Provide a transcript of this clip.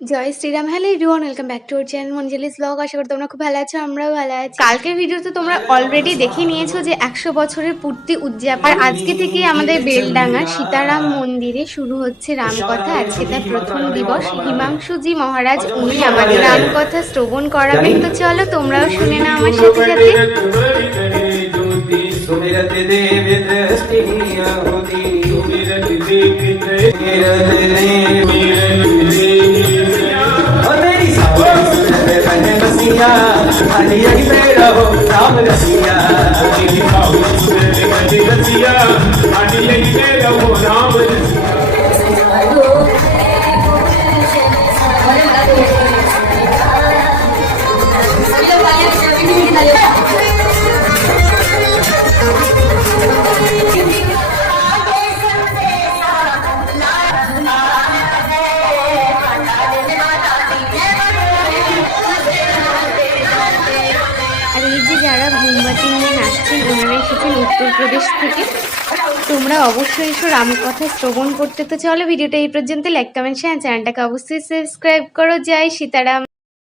Joy Shriram. Hello everyone, welcome back to our channel Manjuli's blog. আশা করি তোমরা খুব ভালো আছো, আমরাও ভালো আছি। কালকের ভিডিওতে তোমরা অলরেডি দেখে নিয়েছো যে 100 বছরের পূর্তি উদযাপন। আর আজকে থেকে আমাদের বেলডাঙ্গা সীতারাম মন্দিরে শুরু হচ্ছে রামকথা। আজকে তার প্রথম দিবস। হিমাংশুজি মহারাজ উনি আমাদের রামকথা শ্রবণ করাবেন। তো চলো তোমরাও শুনে নাও আমার সাথে সাথে। আর এই যে যারা মোমবাতি নিয়ে নাচছেন ওনারা এসেছেন উত্তরপ্রদেশ থেকে। তোমরা অবশ্যই এসো রামকথা শ্রবণ করতে। তো চলো ভিডিওটা এই পর্যন্ত। লাইক কমেন্ট শেয়ার, চ্যানেলটাকে অবশ্যই সাবস্ক্রাইব করো। জয় সীতারাম।